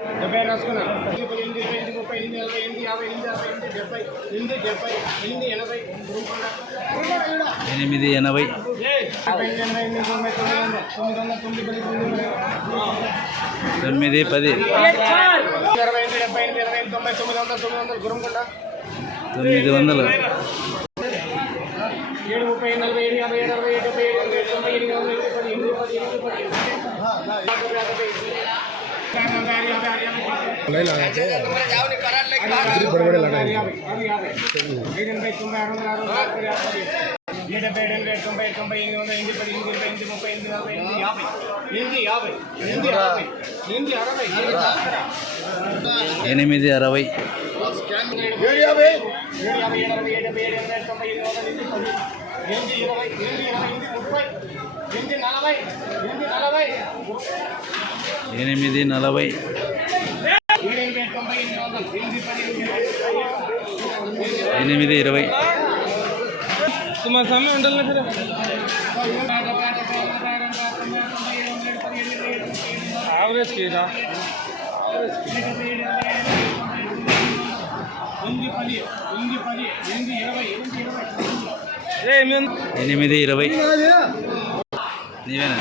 70 రాసుకున్నా 8 30 38 40 48 50 70 तुम्हारा सामने उंडल ना फिर एवरेज की था ఎనిమిది 20 నీవేనా